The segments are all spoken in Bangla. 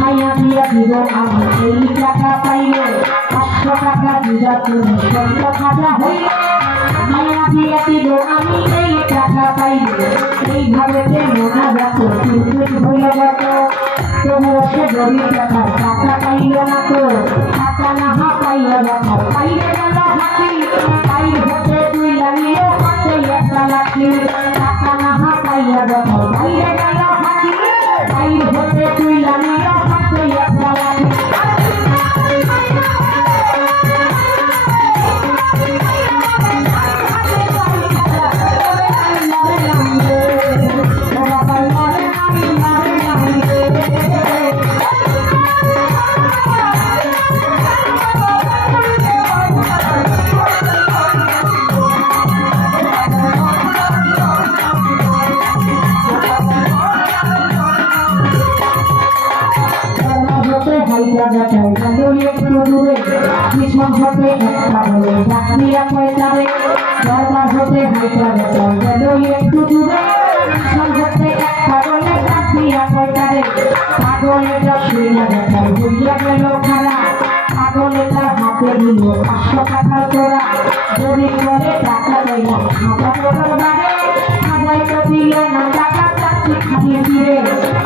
মায়া দিয়া দিব আমি এই টাকা পাইলে 500 টাকা দিবা তুমি সত্য খাজা হইলে মায়া দিয়া দিব আমি এই টাকা পাইলে এইভাবে মনে রাখো কিন্তু হইয়া গেল তোমরা সে গরিব টাকা পাইলে না তো টাকা না পাইয়া রাখো পাইলে গেল হাতি পাই হতে তুই লাগিয়ে হাতে একটা লাঠি টাকা না পাইয়া রাখো পাইলে গেল হাতি পাই হতে তুই লাগিয়ে হাতে একটা লাঠি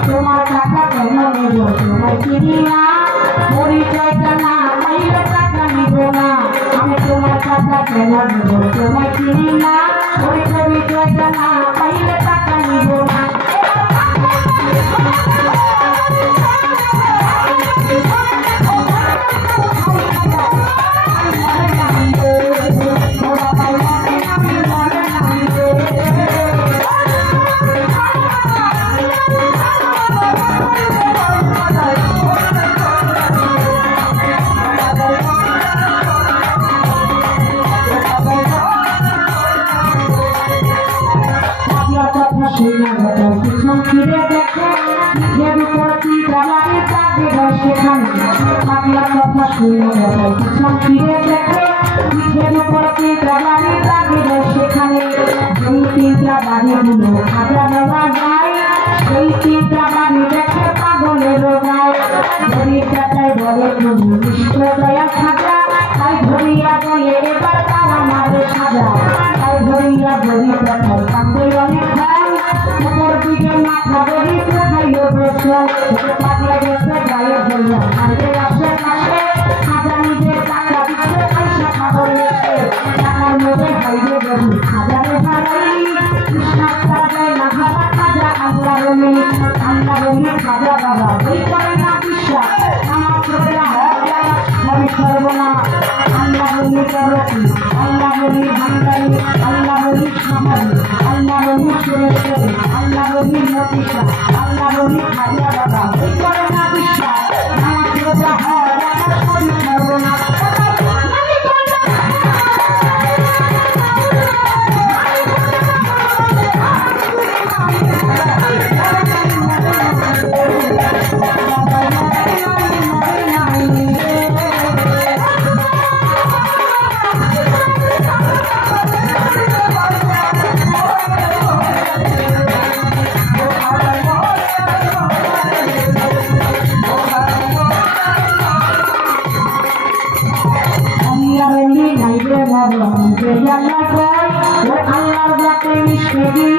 তোমার টাকা কেন নেব তোমার চিনি না পরিচয়টা না পাইলে টাকা নিব না আমি তোমার টাকা কেন নেব তোমার চিনি না পরিচয়টা না পাইলে টাকা নিব না I'm আল্লাহ বলি খাজা বাবা ওই করে না বিশ্বাস আমার ছোটরা হবে সর্বনাশ আল্লাহ বলি করতি আল্লাহ বলি ভান্ডারি আল্লাহ বলি সামারি আল্লাহ বলি সুরেশ্বরী আল্লাহ বলি মতিসা আল্লাহ বলি খাজা বাবা ওই করে না বিশ্বাস আমার ছোটরা হবে সর্বনাশ Allah